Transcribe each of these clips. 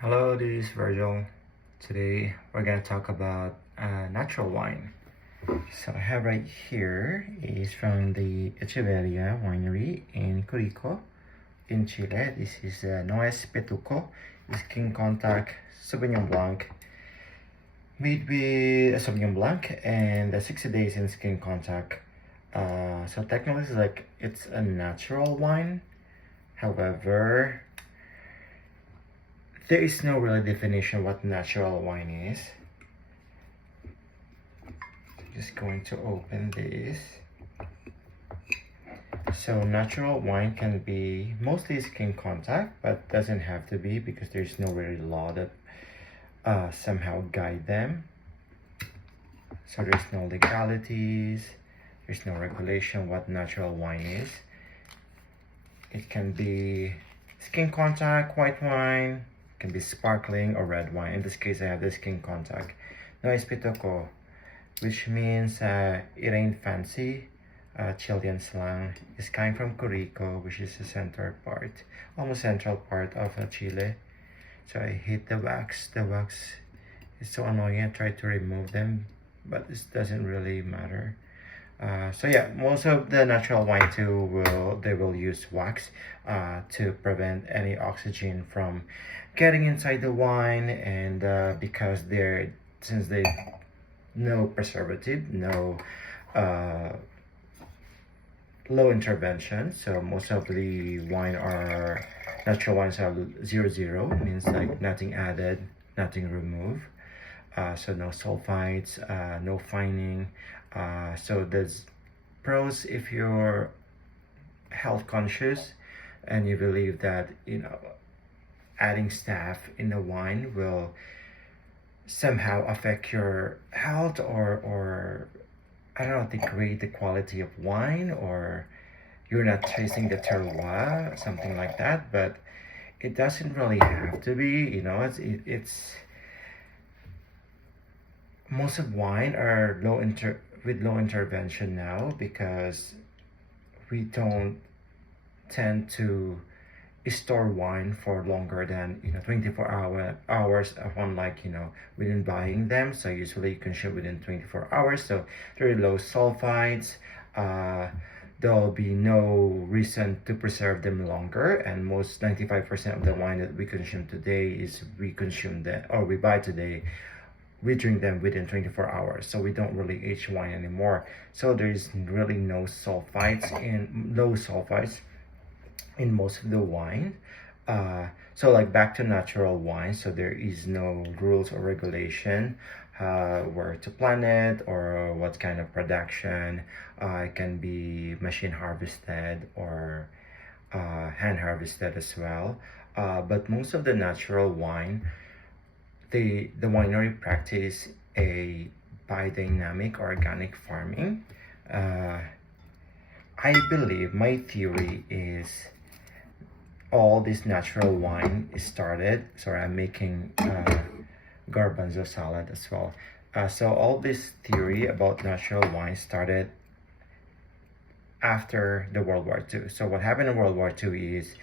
Hello, this is Virgil. Today we're gonna talk about natural wine. So I have right here is from the Echeverria winery in Curico, in Chile. This is Noes Petuco. It's King Contact Sauvignon Blanc, made with a Sauvignon Blanc and the 60 days in skin contact. So technically, it's a natural wine. However, there is no real definition what natural wine is. Just going to open this. So natural wine can be mostly skin contact, but doesn't have to be because there's no really law that somehow guide them. So there's no legalities, there's no regulation what natural wine is. It can be skin contact, white wine, can be sparkling or red wine. In this case, I have the skin contact. No espitoco, which means it ain't fancy. Chilean slang is coming from Curico, which is the center part, almost central part of Chile. So I hate the wax. The wax is so annoying. I try to remove them, but this doesn't really matter. So yeah, most of the natural wine too will use wax to prevent any oxygen from getting inside the wine, and because since they no preservative, no low intervention, so most of the wine are natural wines are 0 means like nothing added, nothing removed. So no sulfites, no fining. So there's pros if you're health conscious and you believe that adding stuff in the wine will somehow affect your health, or I don't know, degrade the quality of wine, or you're not tasting the terroir, something like that. But it doesn't really have to be. It's most of wine are with low intervention now, because we don't tend to store wine for longer than 24 hours upon within buying them. So usually you consume within 24 hours. So very low sulfites. There'll be no reason to preserve them longer, and most 95% of the wine that we consume today is we buy today, we drink them within 24 hours, so we don't really age wine anymore. So there's really no sulfites in low sulfites in most of the wine. So like back to natural wine, so there is no rules or regulation where to plant it or what kind of production. It can be machine harvested or hand harvested as well. But most of the natural wine, the winery practice a biodynamic organic farming. I believe my theory is all this natural wine started. Sorry, I'm making garbanzo salad as well. So all this theory about natural wine started after the World War II. So what happened in World War II is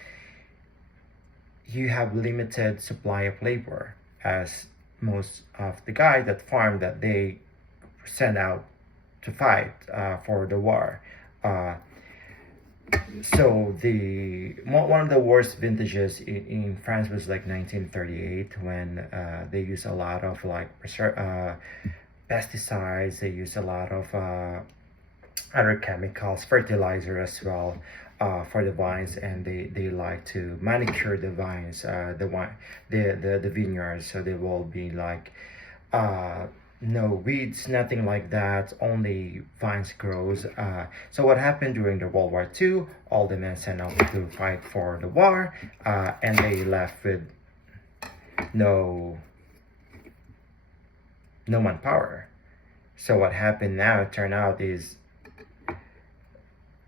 you have limited supply of labor, as most of the guys that farm that they sent out to fight for the war. So one of the worst vintages in France was like 1938, when they used a lot of pesticides. They used a lot of other chemicals, fertilizer as well, for the vines, and they like to manicure the vines, the vineyards, so they will be like no weeds, nothing like that, only vines grows. So what happened during the World War II, all the men sent out to fight for the war, and they left with no manpower. So what happened now, it turned out, is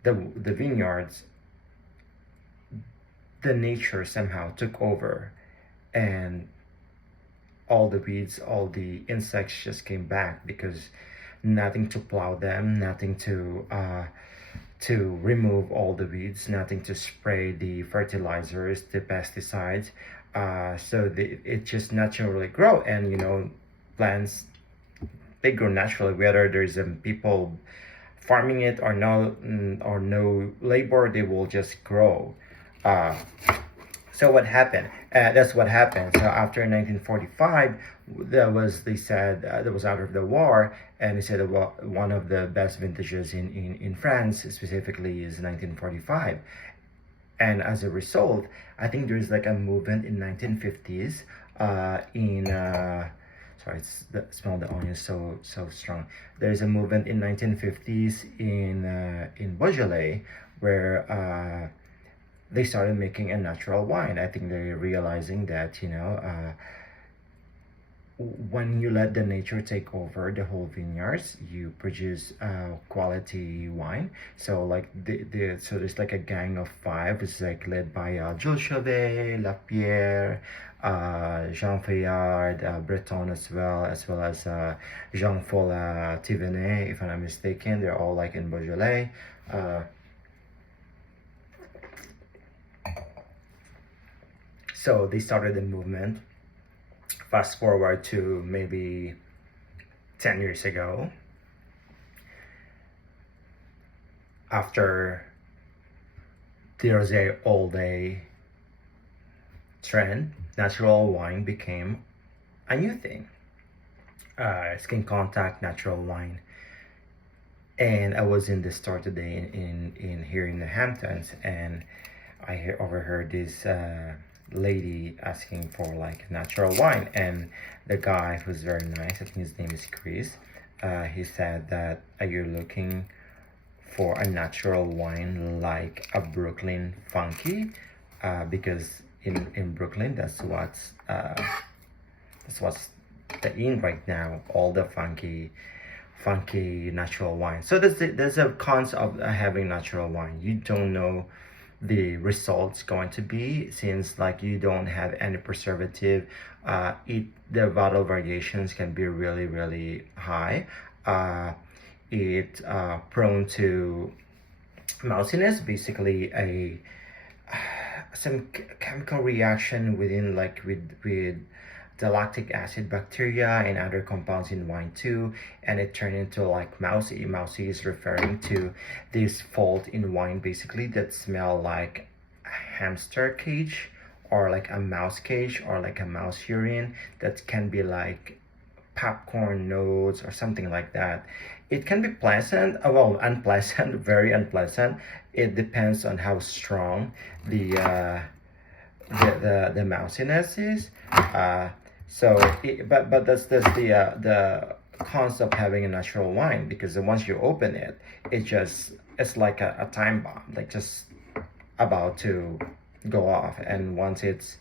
the vineyards, the nature somehow took over, and all the weeds, all the insects just came back, because nothing to plow them, nothing to to remove all the weeds, nothing to spray the fertilizers, the pesticides. So it just naturally grow, and plants, they grow naturally, whether there's people farming it or no labor, they will just grow. Uh, so what happened? That's what happened. So after 1945, they said that was out of the war, and they said one of the best vintages in France specifically is 1945. And as a result, I think there's like a movement in 1950s sorry, the smell of the onion is so strong. There's a movement in 1950s in Beaujolais where they started making a natural wine. I think they're realizing that when you let the nature take over the whole vineyards, you produce quality wine. So like so there's like a gang of five. It's like led by Jules Chauvet, Lapierre, Jean Fayard, Breton as well as Jean-Paul Thévenet, if I'm not mistaken. They're all like in Beaujolais. So they started the movement. Fast forward to maybe 10 years ago, after the rosé all day trend, natural wine became a new thing. Skin contact natural wine. And I was in the store today in here in the Hamptons, and I overheard this lady asking for like natural wine, and the guy who's very nice, I think his name is Chris, he said that, are you looking for a natural wine like a Brooklyn funky? Because in Brooklyn, that's what's the in right now, all the funky natural wine. So there's a cons of having natural wine. You don't know the results going to be, since like you don't have any preservative. The bottle variations can be really high. It prone to mousiness, basically some chemical reaction within, like with the lactic acid bacteria and other compounds in wine too, and it turned into like mousy. Mousy is referring to this fault in wine basically that smell like a hamster cage, or like a mouse cage, or like a mouse urine, that can be like popcorn notes or something like that. It can be pleasant, well, unpleasant, very unpleasant. It depends on how strong the mousiness is. But that's the concept of having a natural wine, because once you open it, it's like a time bomb, like just about to go off. And once it's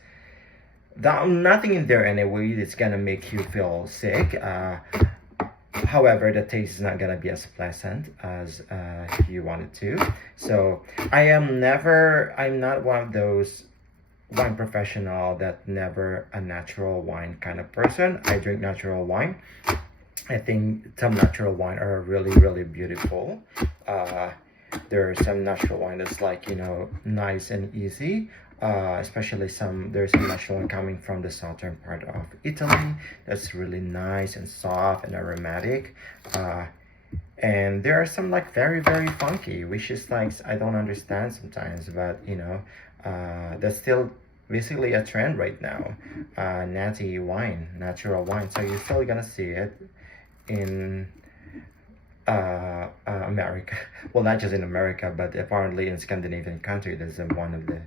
nothing in there anyway, it's gonna make you feel sick. However, the taste is not gonna be as pleasant as you want it to. So I'm not one of those wine professional that never a natural wine kind of person. I drink natural wine. I think some natural wine are really beautiful. There are some natural wine that's like nice and easy. Especially there's some natural wine coming from the southern part of Italy that's really nice and soft and aromatic. And there are some like very funky, which is like I don't understand sometimes, but that's still basically a trend right now. Natty wine, natural wine. So you're still gonna see it in America. Well, not just in America, but apparently in Scandinavian country, there's one of the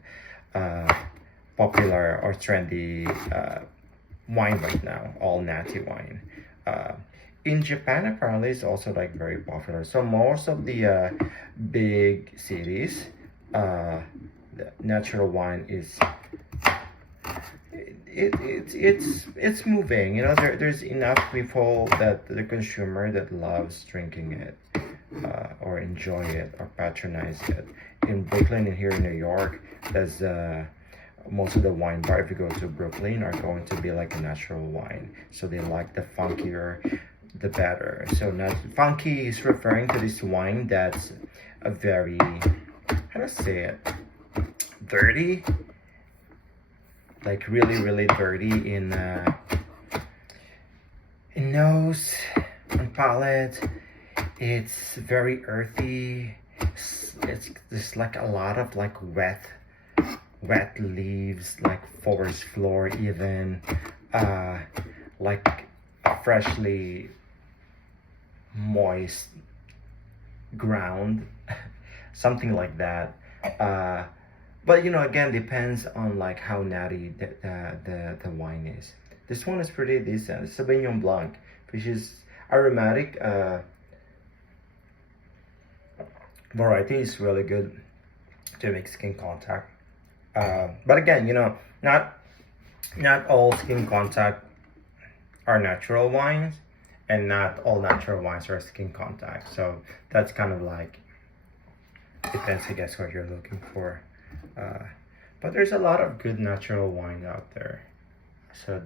popular or trendy wine right now, all natty wine. In Japan, apparently, it's also like very popular. So most of the big cities, the natural wine is it's moving. There's enough people, that the consumer that loves drinking it, or enjoy it or patronize it. In Brooklyn and here in New York, there's most of the wine bar, if you go to Brooklyn, are going to be like a natural wine. So they like the funkier, the better. So funky is referring to this wine that's a very, how to say it, dirty, like really dirty in nose and palate. It's very earthy. It's there's like a lot of like wet leaves, like forest floor even, like freshly moist ground, something like that. But you know, again, depends on like how natty the wine is. This one is pretty decent. It's Sauvignon Blanc, which is aromatic. Variety is really good to make skin contact. But again, you know, not all skin contact are natural wines, and not all natural wines are skin contact. So that's kind of like depends, I guess, what you're looking for. But there's a lot of good natural wine out there, so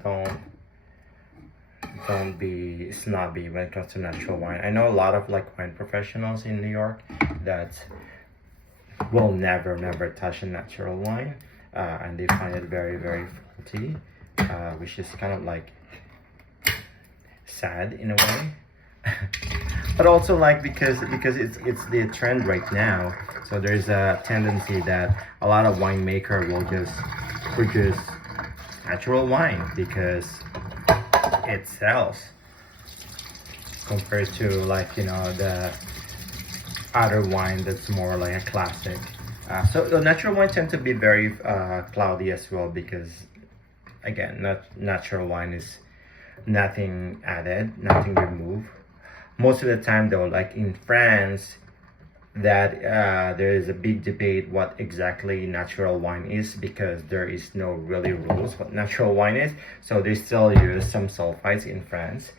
don't be snobby when it comes to natural wine. I know a lot of like wine professionals in New York that will never touch a natural wine, and they find it very fruity, which is kind of like sad in a way. But also like because it's the trend right now, so there's a tendency that a lot of winemaker will just produce natural wine because it sells, compared to like, you know, the other wine that's more like a classic. So the natural wine tend to be very cloudy as well, because again, natural wine is nothing added, nothing removed. Most of the time though, like in France, that there is a big debate what exactly natural wine is, because there is no really rules what natural wine is. So they still use some sulfites in France,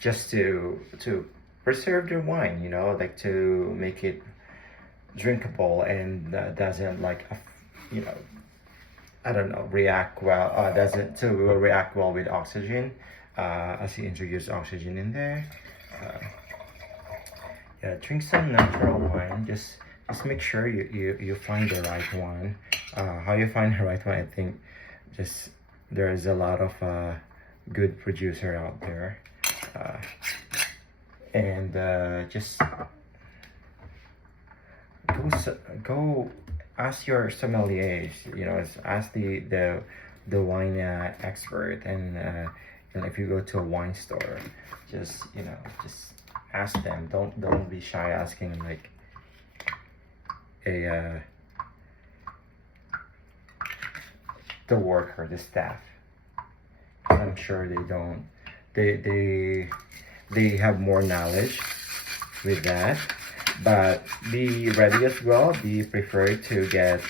just to preserve their wine, you know, like to make it drinkable and doesn't like, you know, I don't know, react well, doesn't to react well with oxygen, as you introduce oxygen in there. Yeah, drink some natural wine. Just make sure you find the right one. How you find the right one, I think just there is a lot of good producer out there, and just go ask your sommeliers. You know, ask the wine expert, and if you go to a wine store, just, you know, just ask them. Don't be shy asking like the worker, the staff. I'm sure they have more knowledge with that. But be ready as well. Be prepared to get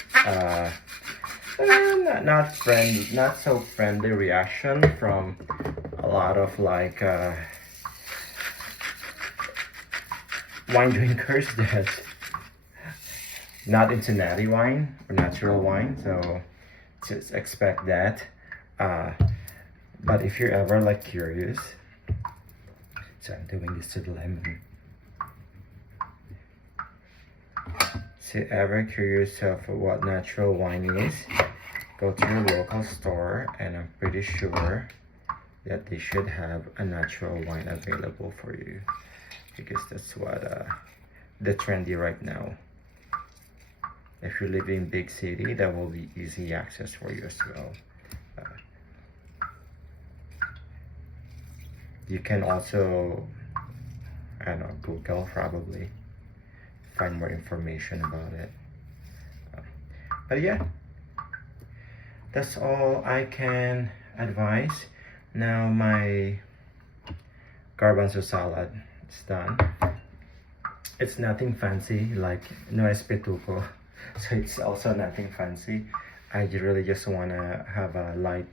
not so friendly reaction from a lot of like wine drinkers that not into natty wine or natural wine, so just expect that. But if you're ever like curious, so I'm doing this to the lemon. So ever curious of what natural wine is, go to your local store, and I'm pretty sure that they should have a natural wine available for you, because that's what the trendy right now. If you live in big city, that will be easy access for you as well. You can also, I don't know, Google probably, find more information about it. But yeah, that's all I can advise. Now my garbanzo salad is done. It's nothing fancy, like no espetuco, so it's also nothing fancy. I really just want to have a light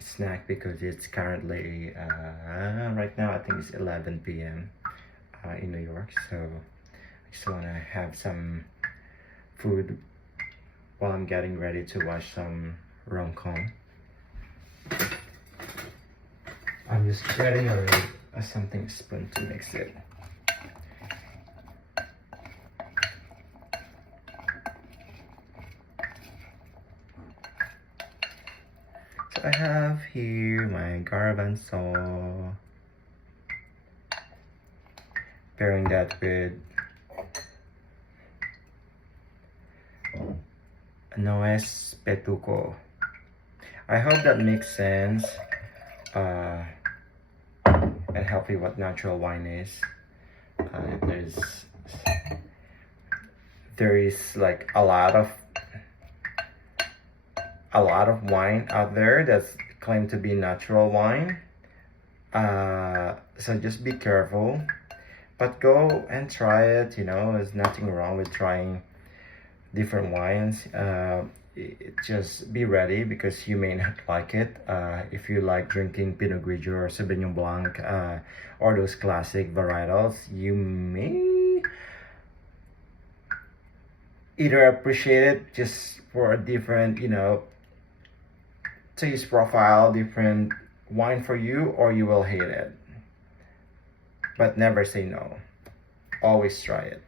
snack because it's currently right now I think it's 11 p.m. In New York, so I just want to have some food while I'm getting ready to watch some rom-com. I'm just getting a something spoon to mix it. I have here my garbanzo. Pairing that with noes petuco. I hope that makes sense and help you what natural wine is. There is like a lot of wine out there that's claimed to be natural wine. So just be careful. But go and try it, you know, there's nothing wrong with trying different wines. Just be ready because you may not like it. If you like drinking Pinot Grigio or Sauvignon Blanc or those classic varietals, you may either appreciate it just for a different, you know, taste profile, different wine for you, or you will hate it. But never say no. Always try it.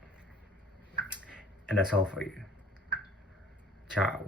And that's all for you. Ciao.